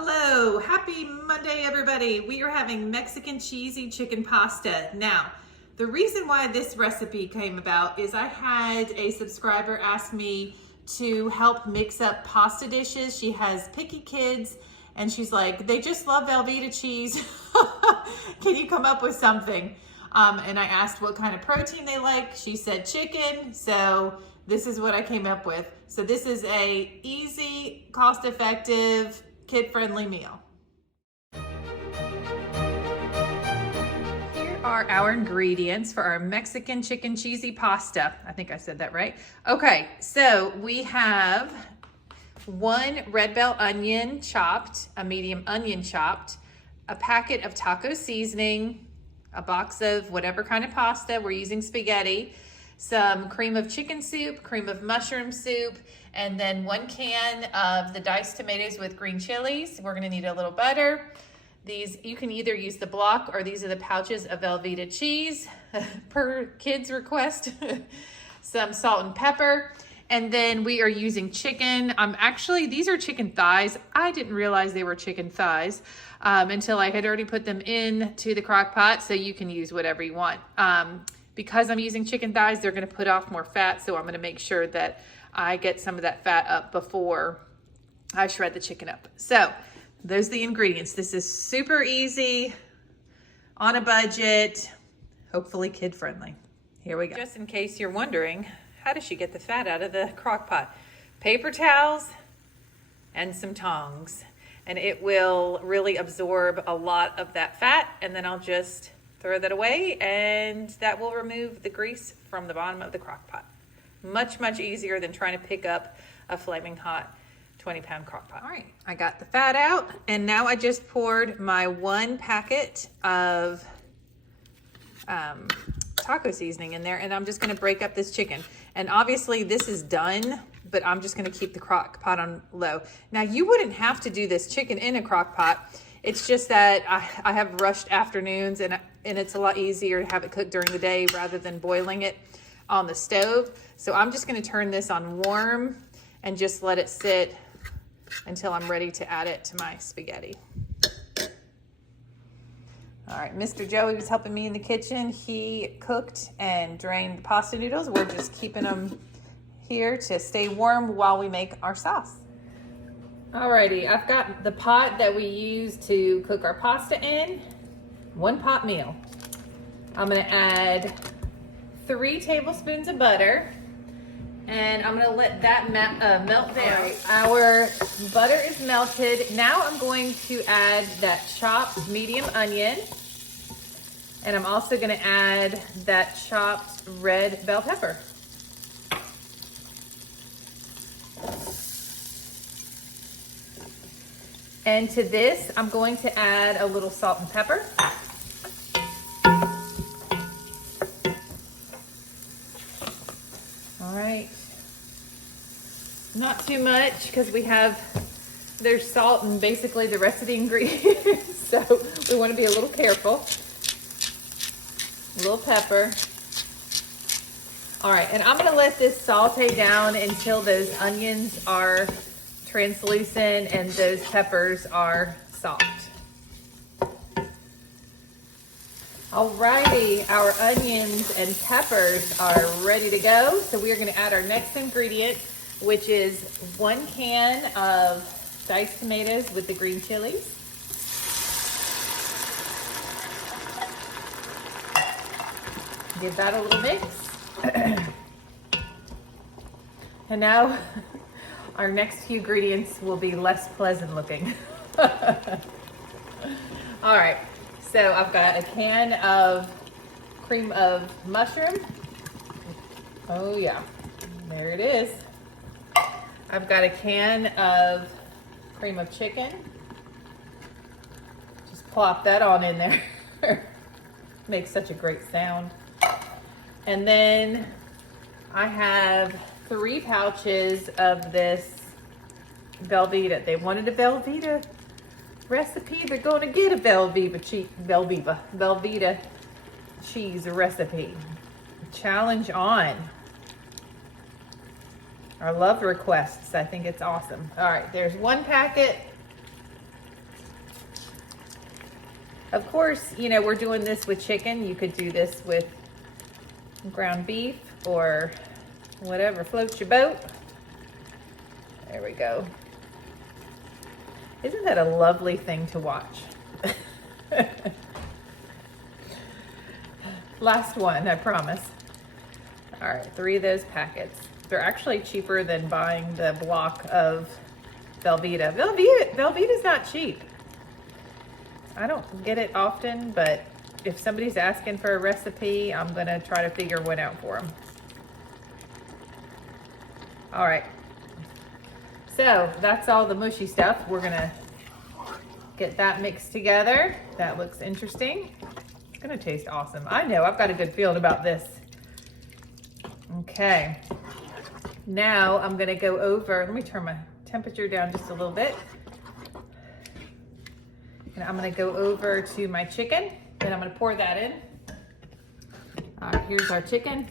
Hello, happy Monday everybody. We are having Mexican cheesy chicken pasta. Now, the reason why this recipe came about is I had a subscriber ask me to help mix up pasta dishes. She has picky kids and she's like, they just love Velveeta cheese. Can you come up with something? And I asked what kind of protein they like. She said chicken, so this is what I came up with. So this is a easy, cost-effective, kid-friendly meal. Here are our ingredients for our Mexican chicken cheesy pasta. I think I said that right. Okay, so we have 1 red bell onion chopped, a medium onion chopped, a packet of taco seasoning, a box of whatever kind of pasta, we're using spaghetti, some cream of chicken soup, cream of mushroom soup, and then 1 can of the diced tomatoes with green chilies. We're gonna need a little butter. These, you can either use the block or these are the pouches of Velveeta cheese per kid's request. Some salt and pepper. And then we are using chicken. Actually, these are chicken thighs. I didn't realize they were chicken thighs until I had already put them into the crock pot, so you can use whatever you want. Because I'm using chicken thighs, they're gonna put off more fat, so I'm gonna make sure that I get some of that fat up before I shred the chicken up. So those are the ingredients. This is super easy, on a budget, hopefully kid-friendly. Here we go. Just in case you're wondering, how does she get the fat out of the crock pot? Paper towels and some tongs. And it will really absorb a lot of that fat, and then I'll just throw that away, and that will remove the grease from the bottom of the crock pot. Much, much easier than trying to pick up a flaming hot 20-pound crock pot. All right, I got the fat out, and now I just poured my 1 packet of taco seasoning in there, and I'm just gonna break up this chicken. And obviously this is done, but I'm just gonna keep the crock pot on low. Now you wouldn't have to do this chicken in a crock pot. It's just that I have rushed afternoons and it's a lot easier to have it cooked during the day rather than boiling it on the stove. So I'm just gonna turn this on warm and just let it sit until I'm ready to add it to my spaghetti. All right, Mr. Joey was helping me in the kitchen. He cooked and drained the pasta noodles. We're just keeping them here to stay warm while we make our sauce. Alrighty, I've got the pot that we use to cook our pasta in, 1 pot meal. I'm gonna add 3 tablespoons of butter, and I'm gonna let that melt down. Right, our butter is melted. Now I'm going to add that chopped medium onion, and I'm also gonna add that chopped red bell pepper. And to this, I'm going to add a little salt and pepper. All right. Not too much because there's salt in basically the rest of the ingredients. So we want to be a little careful. A little pepper. All right, and I'm gonna let this saute down until those onions are translucent and those peppers are soft. Alrighty, our onions and peppers are ready to go. So we are gonna add our next ingredient, which is 1 can of diced tomatoes with the green chilies. Give that a little mix. And now our next few ingredients will be less pleasant looking. All right, so I've got a can of cream of mushroom. Oh yeah, there it is. I've got a can of cream of chicken. Just plop that on in there. Makes such a great sound. And then I have 3 pouches of this Velveeta. They wanted a Velveeta recipe. They're going to get a Velveeta cheese recipe. Challenge on. I love requests. I think it's awesome. All right, there's 1 packet Of course, you know, we're doing this with chicken. You could do this with ground beef or whatever floats your boat. There we go. Isn't that a lovely thing to watch? Last one, I promise. All right, 3 of those packets. They're actually cheaper than buying the block of Velveeta. Velveeta's not cheap. I don't get it often, but if somebody's asking for a recipe, I'm gonna try to figure one out for them. All right, so that's all the mushy stuff. We're gonna get that mixed together. That looks interesting. It's gonna taste awesome. I know, I've got a good feeling about this. Okay, now I'm gonna go over, let me turn my temperature down just a little bit. And I'm gonna go over to my chicken and I'm gonna pour that in. All right, here's our chicken.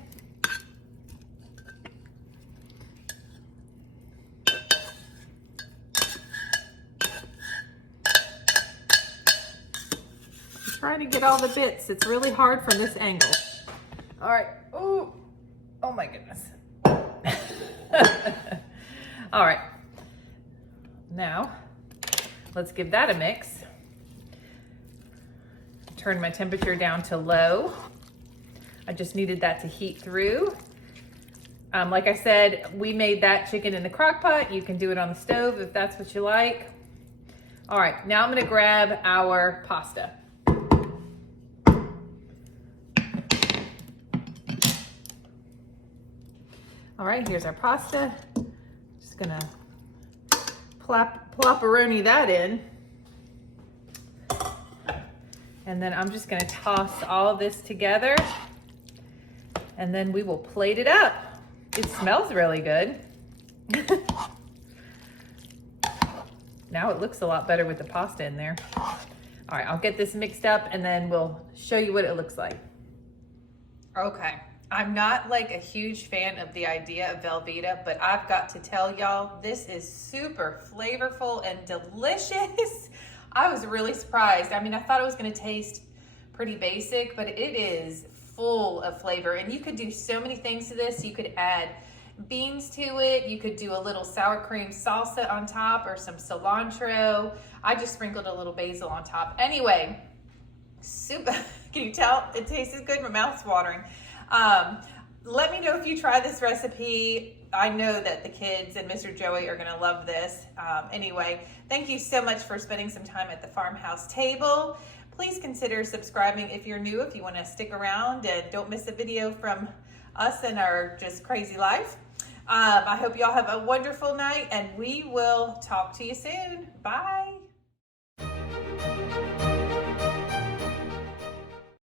Trying to get all the bits. It's really hard from this angle. All right. Oh my goodness. All right. Now, let's give that a mix. Turn my temperature down to low. I just needed that to heat through. Like I said, we made that chicken in the crock pot. You can do it on the stove if that's what you like. All right, now I'm gonna grab our pasta. All right, here's our pasta. Just gonna plopperoni that in. And then I'm just gonna toss all this together and then we will plate it up. It smells really good. Now it looks a lot better with the pasta in there. All right, I'll get this mixed up and then we'll show you what it looks like. Okay, I'm not like a huge fan of the idea of Velveeta, but I've got to tell y'all, this is super flavorful and delicious. I was really surprised. I mean, I thought it was gonna taste pretty basic, but it is full of flavor. And you could do so many things to this. You could add beans to it. You could do a little sour cream salsa on top or some cilantro. I just sprinkled a little basil on top. Anyway, super, can you tell? It tastes good, my mouth's watering. Let me know if you try this recipe. I know that the kids and Mr. Joey are gonna love this. Anyway, thank you so much for spending some time at the farmhouse table. Please consider subscribing if you're new, if you wanna stick around and don't miss a video from us and our just crazy life. I hope y'all have a wonderful night and we will talk to you soon. Bye.